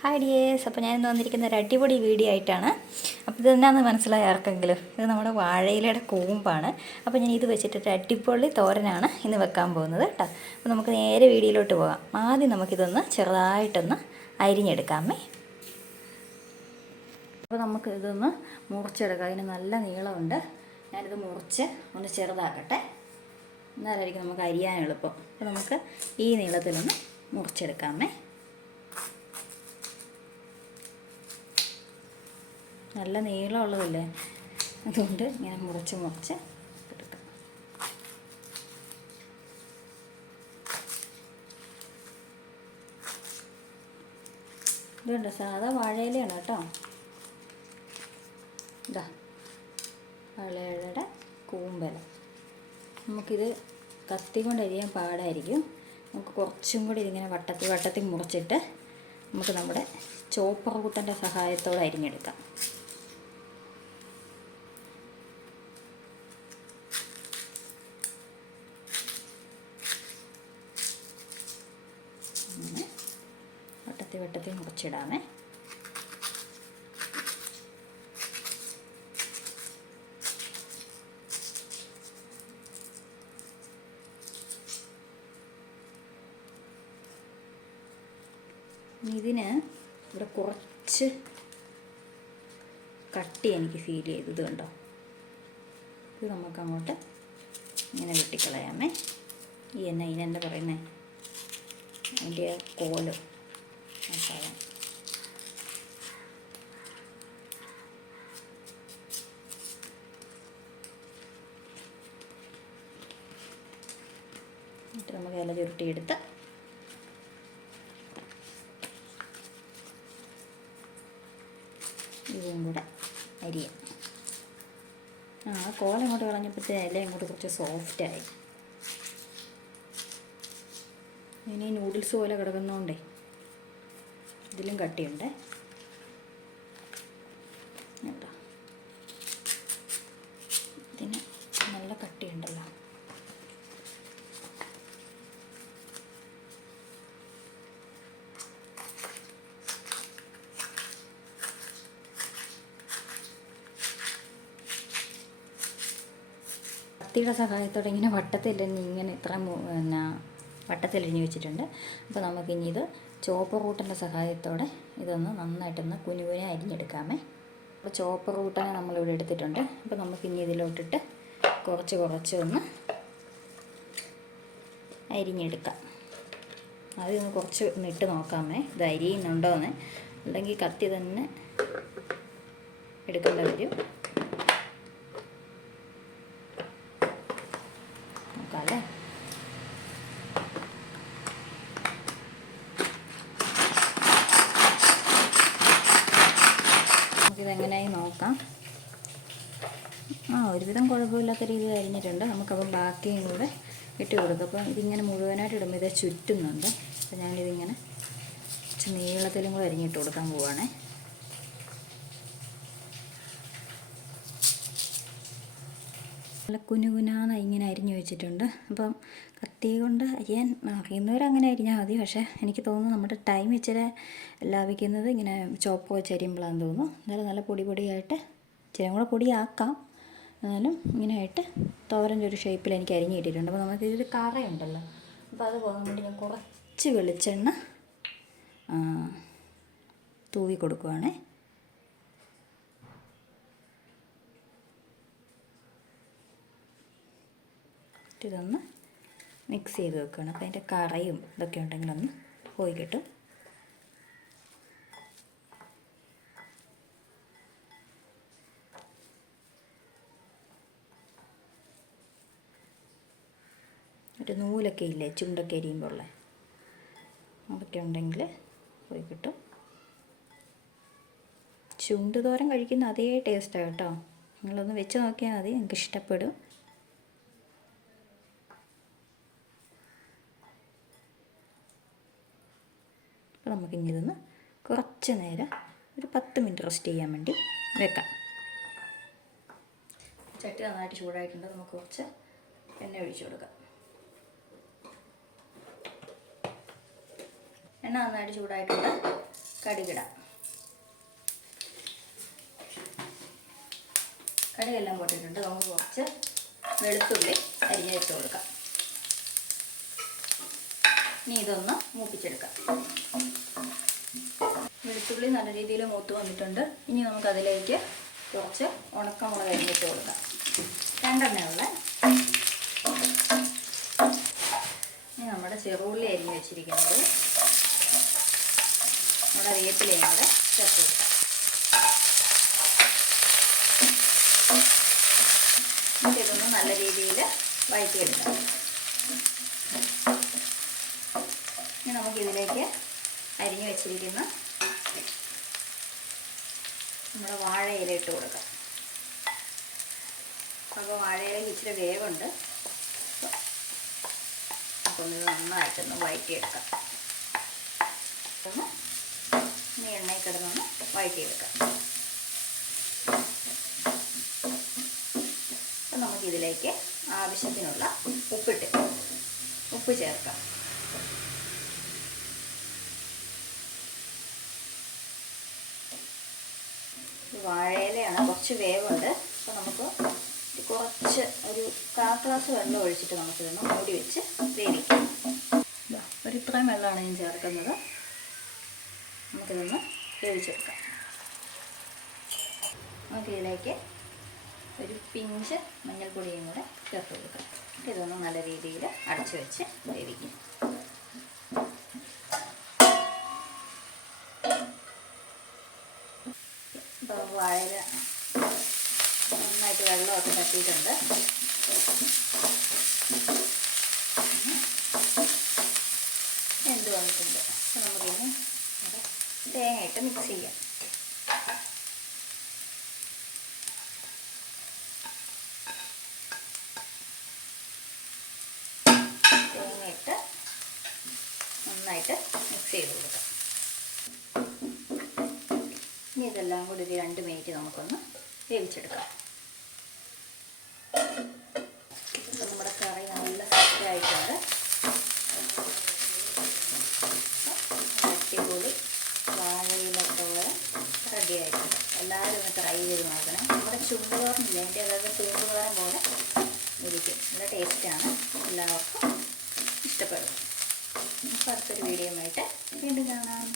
Hi dears. അപ്പോൾ ഞാനിന്ന് വന്നിരിക്കുന്ന ഒരു അടിപൊളി വീഡിയോ ആയിട്ടാണ്. അപ്പോൾ ഇതെന്നാന്ന് മനസ്സിലായ ആർക്കെങ്കിലും, ഇത് നമ്മുടെ വാഴയിലയുടെ കൂമ്പാണ്. അപ്പോൾ ഞാൻ ഇത് വെച്ചിട്ടൊരു അടിപൊളി തോരനാണ് ഇന്ന് വെക്കാൻ പോകുന്നത് കേട്ടോ. അപ്പോൾ നമുക്ക് നേരെ വീഡിയോയിലോട്ട് പോകാം. ആദ്യം നമുക്കിതൊന്ന് ചെറുതായിട്ടൊന്ന് അരിഞ്ഞെടുക്കാമേ. അപ്പോൾ നമുക്ക് ഇതൊന്ന് മുറിച്ചെടുക്കാം. അതിന് നല്ല നീളമുണ്ട്. ഞാനിത് മുറിച്ച് ഒന്ന് ചെറുതാക്കട്ടെ, എന്നാലായിരിക്കും നമുക്ക് അരിയാൻ എളുപ്പം. അപ്പോൾ നമുക്ക് ഈ നീളത്തിലൊന്ന് മുറിച്ചെടുക്കാമേ. നല്ല നീളമുള്ളതല്ലേ, അതുകൊണ്ട് ഇങ്ങനെ മുറിച്ച് എടുക്കാം. ഇതുണ്ട്, സാധാ വാഴയിലയാണ് കേട്ടോ. ഇതാ വാഴയിലയുടെ കൂമ്പല. നമുക്കിത് കത്തി കൊണ്ട് അരിയാൻ പാടായിരിക്കും. നമുക്ക് കുറച്ചും കൂടി ഇതിങ്ങനെ വട്ടത്തിൽ മുറിച്ചിട്ട് നമുക്ക് നമ്മുടെ ചോപ്പർ കൂട്ടൻ്റെ സഹായത്തോടെ അരിഞ്ഞെടുക്കാം. അങ്ങനെ വട്ടത്തിൽ മുറിച്ചിടാമേ. ഇതിന് ഇവിടെ കുറച്ച് കട്ടി എനിക്ക് ഫീൽ ചെയ്തത് കണ്ടോ. ഇത് നമുക്ക് അങ്ങോട്ട് ഇങ്ങനെ വെട്ടിക്കളയാമേ. ഇതിനെന്താ പറയുന്നത്, അതിൻ്റെ കോല് മസാല. എന്നിട്ട് നമുക്ക് ഇല ചുരുട്ടിയെടുത്ത് ഇതും കൂടെ അരിയാം. കോല അങ്ങോട്ട് കളഞ്ഞപ്പോഴത്തേന് ഇല അങ്ങോട്ട് കുറച്ച് സോഫ്റ്റായി. ഇനി നൂഡിൽസ് പോലെ കിടക്കുന്നതുകൊണ്ടേ ഇതിലും കട്ടിയുണ്ട് കേട്ടോ. ഇതിന് നല്ല കട്ടിയുണ്ടല്ലോ. കത്തിയുടെ സഹായത്തോടെ ഇങ്ങനെ ഇങ്ങനെ ഇത്ര വട്ടത്തിലരിഞ്ഞ് വെച്ചിട്ടുണ്ട്. അപ്പോൾ നമുക്കിനി ഇത് ചോപ്പർ റൂട്ടിൻ്റെ സഹായത്തോടെ ഇതൊന്ന് നന്നായിട്ടൊന്ന് കുനുകുനെ അരിഞ്ഞെടുക്കാമേ. അപ്പോൾ ചോപ്പർ റൂട്ടനെ നമ്മളിവിടെ എടുത്തിട്ടുണ്ട്. അപ്പോൾ നമുക്കിനി ഇതിലോട്ടിട്ട് കുറച്ച് ഒന്ന് അരിഞ്ഞെടുക്കാം. ആദ്യം കുറച്ച് ഇട്ട് നോക്കാമേ, ഇത് അരിയുന്നുണ്ടോ എന്ന്. അല്ലെങ്കിൽ കത്തി തന്നെ എടുക്കേണ്ട വരും. നോക്കാമല്ലേ. നമുക്കിതെങ്ങനെയായി നോക്കാം. ഒരുവിധം കുഴപ്പമില്ലാത്ത രീതിയിൽ അരിഞ്ഞിട്ടുണ്ട്. നമുക്കപ്പം ബാക്കിയും കൂടെ ഇട്ട് കൊടുക്കാം. അപ്പം ഇതിങ്ങനെ മുഴുവനായിട്ട് ഇടുമ്പോൾ ഇത് ചുറ്റുന്നുണ്ട്. അപ്പം ഞാനിതിങ്ങനെ കുറച്ച് നീളത്തിലും കൂടെ അരിഞ്ഞിട്ട് കൊടുക്കാൻ പോവുകയാണേ. നല്ല കുനുകുനാന്ന് ഇങ്ങനെ അരിഞ്ഞു വെച്ചിട്ടുണ്ട്. അപ്പം കത്തി കൊണ്ട് അരിയാൻ അറിയുന്നവരങ്ങനെ അരിഞ്ഞാൽ മതി. പക്ഷേ എനിക്ക് തോന്നുന്നു നമ്മുടെ ടൈം ഇച്ചിരി ലാഭിക്കുന്നത് ഇങ്ങനെ ചോപ്പ് വെച്ച് അരിയുമ്പോഴാണെന്ന് തോന്നുന്നു. എന്നാലും നല്ല പൊടിയായിട്ട് ഇച്ചിരി കൂടെ പൊടിയാക്കാം. എന്നാലും ഇങ്ങനെയായിട്ട് തോരൻ്റെ ഒരു ഷേപ്പിൽ എനിക്ക് അരിഞ്ഞിട്ടിട്ടുണ്ട്. അപ്പോൾ നമുക്കിതൊരു കറയുണ്ടല്ലോ, അപ്പോൾ അത് പോകാൻ വേണ്ടി ഞാൻ കുറച്ച് വെളിച്ചെണ്ണ തൂവി കൊടുക്കുവാണേ. ഇതൊന്ന് മിക്സ് ചെയ്ത് വെക്കുകയാണ്. അപ്പോൾ അതിൻ്റെ കറയും ഇതൊക്കെ ഉണ്ടെങ്കിലൊന്ന് പോയി കിട്ടും. ഒരു നൂലൊക്കെ ഇല്ലേ ചുണ്ടൊക്കെ എരിയുമ്പോൾ ഉള്ളത്, അതൊക്കെ ഉണ്ടെങ്കിൽ പോയി കിട്ടും. ചുണ്ട് തോരൻ കഴിക്കുന്ന അതേ ടേസ്റ്റാണ് കേട്ടോ. നിങ്ങളൊന്ന് വെച്ച് നോക്കിയാൽ മതി, നിങ്ങൾക്ക് ഇഷ്ടപ്പെടും. അപ്പോൾ നമുക്കിനി ഇതൊന്ന് കുറച്ച് നേരം ഒരു 10 മിനിറ്റ് റെസ്റ്റ് ചെയ്യാൻ വേണ്ടി വെക്കാം. ചട്ടി നന്നായിട്ട് ചൂടായിട്ടുണ്ട്. നമുക്ക് കുറച്ച് എണ്ണ ഒഴിച്ചു കൊടുക്കാം. എണ്ണ നന്നായിട്ട് ചൂടായിട്ടുണ്ട്. കടുകിടാം. കടുകെല്ലാം പൊട്ടിട്ടുണ്ട്. നമുക്ക് കുറച്ച് വെളുത്തുള്ളി അരിഞ്ഞിട്ട് കൊടുക്കാം. ഇനി ഇതൊന്ന് മൂപ്പിച്ചെടുക്കാം. വെളുത്തുള്ളി നല്ല രീതിയിൽ മൂത്ത് വന്നിട്ടുണ്ട്. ഇനി നമുക്കതിലേക്ക് കുറച്ച് ഉണക്കമുളക് അരിഞ്ഞിട്ട് കൊടുക്കാം. 2 എണ്ണയുള്ള. ഇനി നമ്മുടെ ചെറുള്ളി അരിഞ്ഞ് വെച്ചിരിക്കുന്നത് നമ്മുടെ വേപ്പിലയും കൂടെ ചേർത്ത് കൊടുക്കാം. ഇതൊന്ന് നല്ല രീതിയിൽ വഴറ്റിയെടുക്കാം. ഇനി നമുക്കിതിലേക്ക് അരിഞ്ഞു വെച്ചിരിക്കുന്ന നമ്മുടെ വാഴയില ഇട്ട് കൊടുക്കാം. അപ്പോൾ വാഴയിലേക്ക് ഇച്ചിരി വേവുണ്ട്. അപ്പോൾ ഇത് നന്നായിട്ടൊന്ന് വഴറ്റിയെടുക്കാം. ഇനി എണ്ണയിൽ കിടന്നൊന്ന് വഴറ്റിയെടുക്കാം. അപ്പം നമുക്കിതിലേക്ക് ആവശ്യത്തിനുള്ള ഉപ്പ് ചേർക്കാം. വാഴയിലയാണ്, കുറച്ച് വേവുണ്ട്. അപ്പോൾ നമുക്ക് കുറച്ച് ഒരു 1/4 ഗ്ലാസ് വെള്ളം ഒഴിച്ചിട്ട് നമുക്കിതൊന്ന് മൂടി വെച്ച് വേവിക്കാം. ഇത്രയും വെള്ളമാണ് ഞാൻ ചേർക്കുന്നത്. നമുക്കിതൊന്ന് വേവിച്ചെടുക്കാം. നമുക്കിതിലേക്ക് ഒരു പിഞ്ച് മഞ്ഞൾപ്പൊടിയും കൂടെ ചേർത്ത് കൊടുക്കാം. ഇതൊന്ന് നല്ല രീതിയിൽ അടച്ചു വെച്ച് വേവിക്കും. ഇപ്പോൾ വാഴയില നന്നായിട്ട് വെള്ളമൊക്കെ തട്ടിയിട്ടുണ്ട്. എന്ത് വന്നിട്ടുണ്ട്. അപ്പോൾ നമുക്കിനി തേങ്ങ ഇട്ട് മിക്സ് ചെയ്യാം. തേങ്ങയിട്ട് നന്നായിട്ട് മിക്സ് ചെയ്ത് കൊടുക്കാം. ഇനി ഇതെല്ലാം കൂടി ഒരു 2 മിനിറ്റ് നമുക്കൊന്ന് വേവിച്ചെടുക്കാം. അപ്പോൾ നമ്മുടെ കറി നല്ല സെറ്റായിട്ടുണ്ട്. അടിപൊളി വാഴയിലത്തോളം റെഡി ആയിട്ടുണ്ട്. എല്ലാവരും ഒന്ന് ട്രൈ ചെയ്ത് നോക്കണം. നമ്മുടെ ചുണ്ടുതോരനില്ല, അതിൻ്റെ അതായത് തൂമ്പുതോരൻ പോലെ ഇരിക്കും. നല്ല ടേസ്റ്റാണ്. എല്ലാവർക്കും ഇഷ്ടപ്പെടും. അപ്പോൾ അടുത്തൊരു വീഡിയോ ആയിട്ട് വീണ്ടും കാണാം.